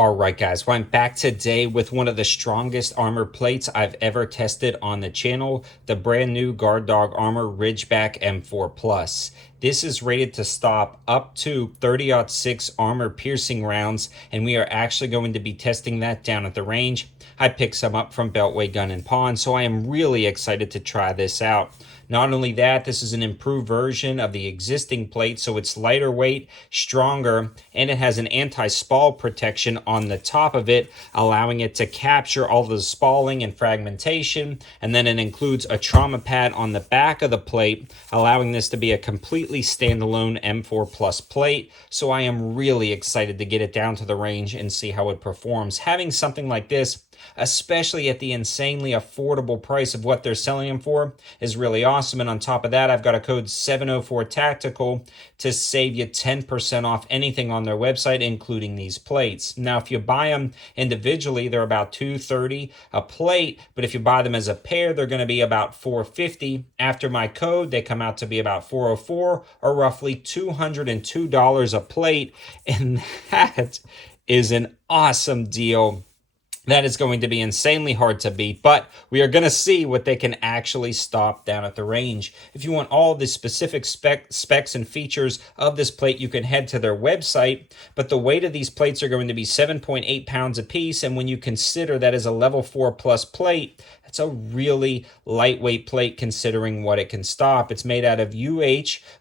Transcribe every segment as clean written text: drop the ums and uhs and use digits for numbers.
All right, guys, well, I'm back today with one of the strongest armor plates I've ever tested on the channel, the brand new Guard Dog Armor Ridgeback M4 Plus. This is rated to stop up to 30-06 armor piercing rounds, and we are actually going to be testing that down at the range. I picked some up from Beltway Gun and Pawn, so I am really excited to try this out. Not only that, this is an improved version of the existing plate, so it's lighter weight, stronger, and it has an anti-SPALL protection on the top of it, allowing it to capture all the spalling and fragmentation. And then it includes a trauma pad on the back of the plate, allowing this to be a completely standalone M4 Plus plate. So I am really excited to get it down to the range and see how it performs. Having something like this, especially at the insanely affordable price of what they're selling them for, is really awesome. And on top of that, I've got a code 704 Tactical to save you 10% off anything on their website, including these plates. Now, if you buy them individually, they're about $230 a plate, but if you buy them as a pair, they're going to be about $450. After my code, they come out to be about $404, or roughly $202 a plate, and that is an awesome deal. That is going to be insanely hard to beat, but we are going to see what they can actually stop down at the range. If you want all the specific specs and features of this plate, you can head to their website, but the weight of these plates are going to be 7.8 pounds a piece, and when you consider that is a level 4 plus plate, it's a really lightweight plate considering what it can stop. It's made out of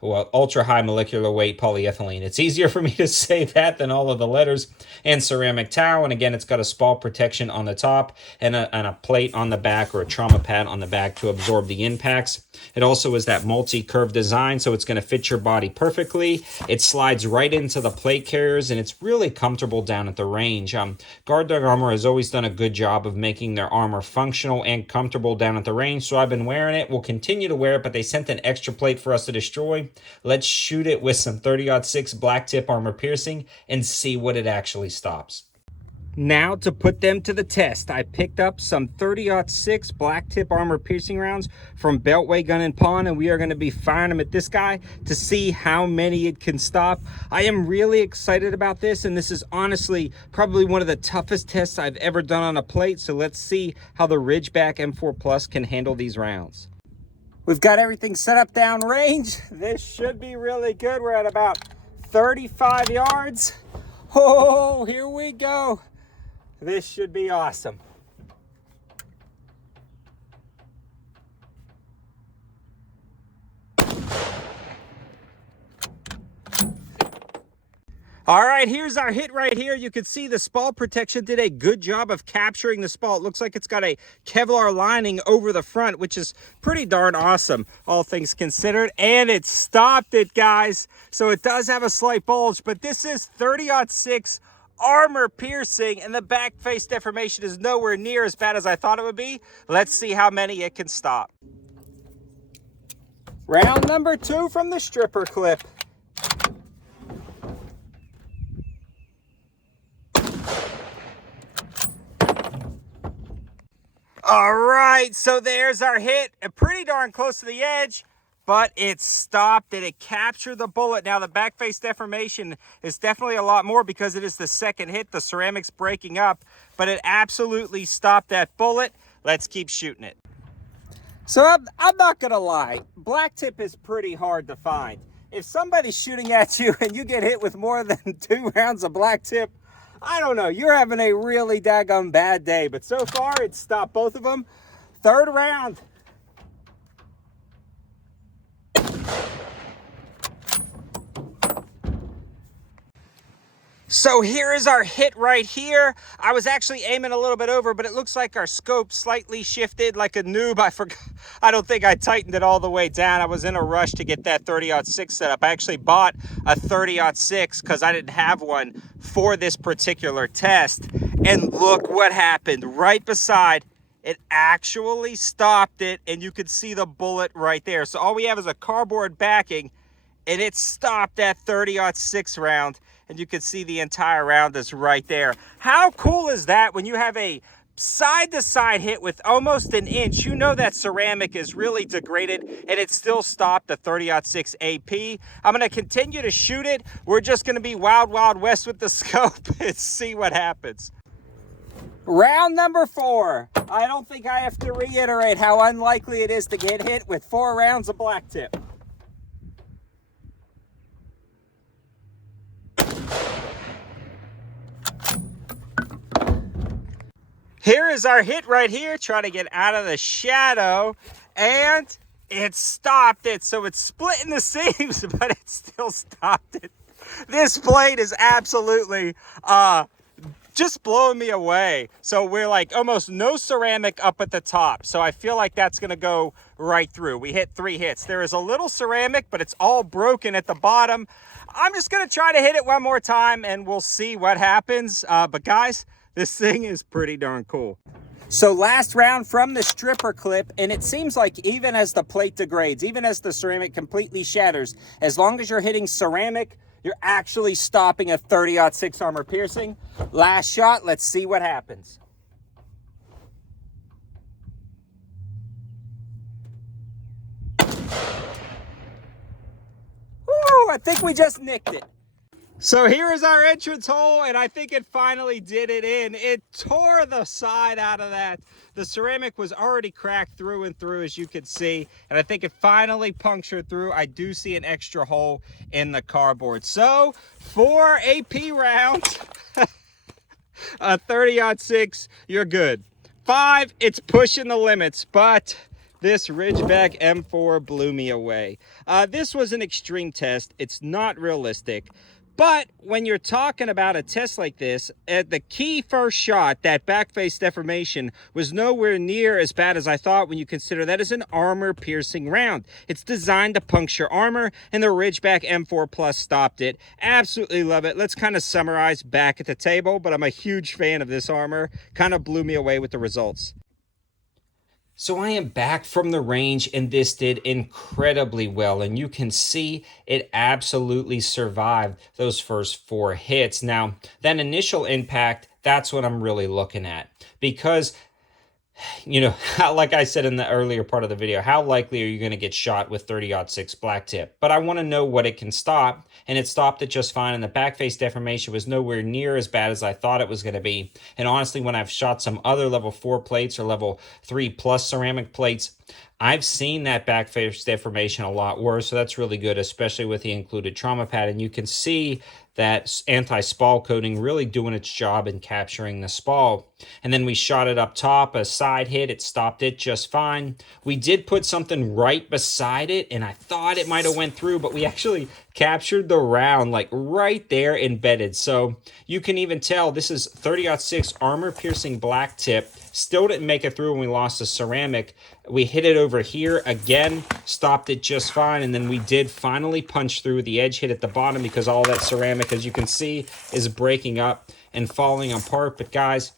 well, ultra high molecular weight polyethylene. It's easier for me to say that than all of the letters. And ceramic towel. And again, it's got a SPALL protection on the top and a plate on the back, or a trauma pad on the back, to absorb the impacts. It also is that multi-curve design, so it's going to fit your body perfectly. It slides right into the plate carriers, and it's really comfortable down at the range. Guard Dog Armor has always done a good job of making their armor functional and comfortable down at the range, so I've been wearing it. We'll continue to wear it, but they sent an extra plate for us to destroy. Let's shoot it with some 30-06 black tip armor piercing and see what it actually stops. Now, to put them to the test, I picked up some 30-06 black tip armor piercing rounds from Beltway Gun and Pawn, and we are going to be firing them at this guy to see how many it can stop. I am really excited about this, and this is honestly probably one of the toughest tests I've ever done on a plate, so let's see how the Ridgeback M4 Plus can handle these rounds. We've got everything set up down range. This should be really good. We're at about 35 yards. Oh, here we go. This should be awesome. All right, here's our hit right here. You can see the SPALL protection did a good job of capturing the SPALL. It looks like it's got a Kevlar lining over the front, which is pretty darn awesome, all things considered. And it stopped it, guys. So it does have a slight bulge, but this is 30-06 armor piercing, and the back face deformation is nowhere near as bad as I thought it would be. Let's see how many it can stop. Round number 2 from the stripper clip. All right, so there's our hit. Pretty darn close to the edge, but it stopped and it captured the bullet. Now, the back face deformation is definitely a lot more because it is the second hit. The ceramic's breaking up, but it absolutely stopped that bullet. Let's keep shooting it. So I'm not going to lie. Black tip is pretty hard to find. If somebody's shooting at you and you get hit with more than 2 rounds of black tip, I don't know, you're having a really daggum bad day. But so far, it's stopped both of them. Third round. So here is our hit right here. I was actually aiming a little bit over, but it looks like our scope slightly shifted like a noob. I forgot. I don't think I tightened it all the way down. I was in a rush to get that 30-06 set up. I actually bought a 30-06 because I didn't have one for this particular test. And look what happened. Right beside, it actually stopped it, and you could see the bullet right there. So all we have is a cardboard backing, and it stopped that 30-06 round. And you can see the entire round is right there. How cool is that when you have a side-to-side hit with almost an inch. You know that ceramic is really degraded, and it still stopped the 30-06 AP. I'm going to continue to shoot it. We're just going to be wild, wild west with the scope and see what happens. Round number 4. I don't think I have to reiterate how unlikely it is to get hit with 4 rounds of black tip. Here is our hit right here. Try to get out of the shadow, and it stopped it. So it's splitting the seams, but it still stopped it. This blade is absolutely just blowing me away. So we're like almost no ceramic up at the top. So I feel like that's gonna go right through. We hit 3 hits. There is a little ceramic, but it's all broken at the bottom. I'm just gonna try to hit it one more time and we'll see what happens. But guys, this thing is pretty darn cool. So last round from the stripper clip, and it seems like even as the plate degrades, even as the ceramic completely shatters, as long as you're hitting ceramic, you're actually stopping a 30-06 armor piercing. Last shot, let's see what happens. Woo, I think we just nicked it. So here is our entrance hole, and I think it finally did it in. It tore the side out of that. The ceramic was already cracked through and through, as you can see, and I think it finally punctured through. I do see an extra hole in the cardboard. So 4 AP rounds, a 30-06, you're good. 5, it's pushing the limits, but this Ridgeback M4 blew me away. This was an extreme test. It's not realistic. But when you're talking about a test like this, the key first shot, that back face deformation, was nowhere near as bad as I thought when you consider that is an armor-piercing round. It's designed to puncture armor, and the Ridgeback M4 Plus stopped it. Absolutely love it. Let's kind of summarize back at the table, but I'm a huge fan of this armor. Kind of blew me away with the results. So I am back from the range, and this did incredibly well, and you can see it absolutely survived those first 4 hits. Now, that initial impact, that's what I'm really looking at, because you know, like I said in the earlier part of the video, how likely are you going to get shot with 30-06 black tip? But I want to know what it can stop, and it stopped it just fine, and the back face deformation was nowhere near as bad as I thought it was going to be. And honestly, when I've shot some other level 4 plates or level 3 plus ceramic plates, I've seen that back face deformation a lot worse, so that's really good, especially with the included trauma pad. And you can see that anti-SPALL coating really doing its job in capturing the SPALL. And then we shot it up top, a side hit, it stopped it just fine. We did put something right beside it, and I thought it might have went through, but we actually captured the round like right there embedded. So you can even tell this is 30-06 armor piercing black tip. Still didn't make it through when we lost the ceramic. We hit it over here again, stopped it just fine, and then we did finally punch through. The edge hit at the bottom because all that ceramic, as you can see, is breaking up and falling apart. But guys,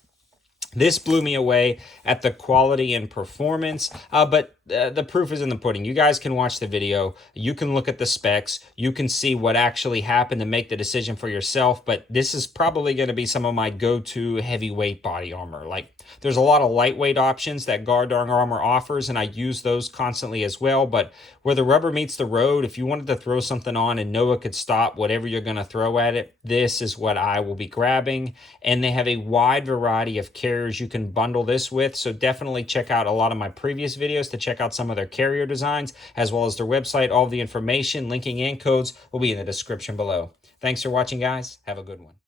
this blew me away at the quality and performance, but the proof is in the pudding. You guys can watch the video. You can look at the specs. You can see what actually happened to make the decision for yourself, but this is probably going to be some of my go-to heavyweight body armor. Like, there's a lot of lightweight options that Guard Dog Armor offers, and I use those constantly as well, but where the rubber meets the road, if you wanted to throw something on and know it could stop whatever you're going to throw at it, this is what I will be grabbing. And they have a wide variety of carriers you can bundle this with, so definitely check out a lot of my previous videos to check out some of their carrier designs, as well as their website. All the information, linking, and codes will be in the description below. Thanks for watching, guys. Have a good one.